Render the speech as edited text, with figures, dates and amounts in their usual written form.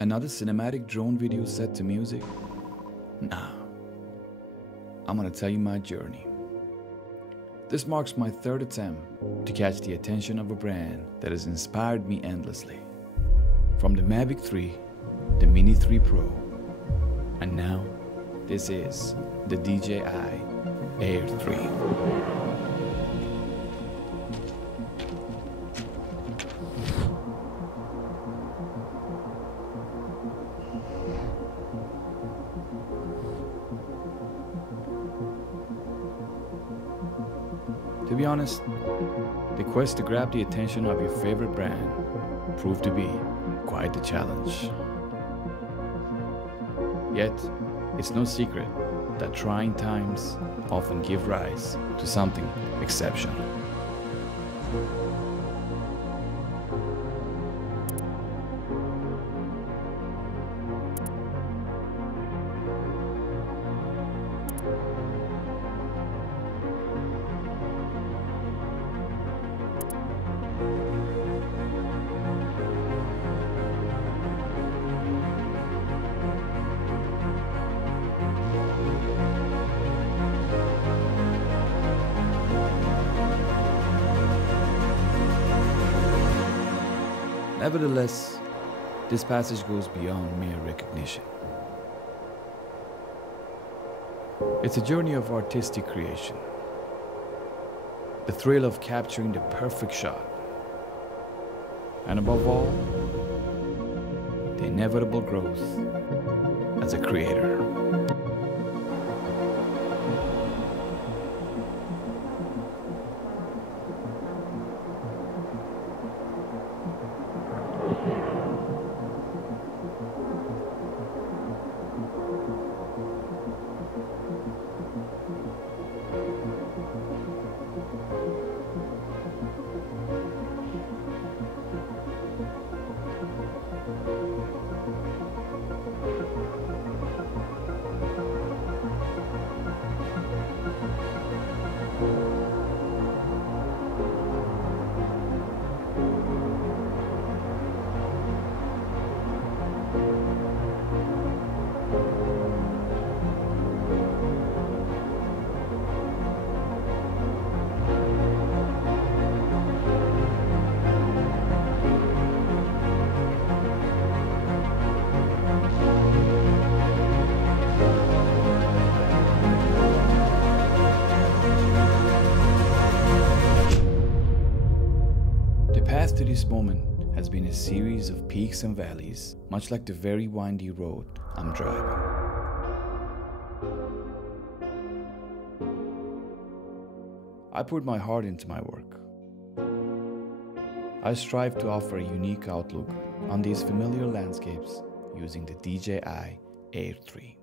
Another cinematic drone video set to music? Nah. I'm gonna tell you my journey. This marks my third attempt to catch the attention of a brand that has inspired me endlessly. From the Mavic 3, the Mini 3 Pro, and now this is the DJI Air 3. To be honest, the quest to grab the attention of your favorite brand proved to be quite the challenge. Yet, it's no secret that trying times often give rise to something exceptional. Nevertheless, this passage goes beyond mere recognition. It's a journey of artistic creation, the thrill of capturing the perfect shot, and above all, the inevitable growth as a creator. The path to this moment has been a series of peaks and valleys, much like the very windy road I'm driving. I put my heart into my work. I strive to offer a unique outlook on these familiar landscapes using the DJI Air 3.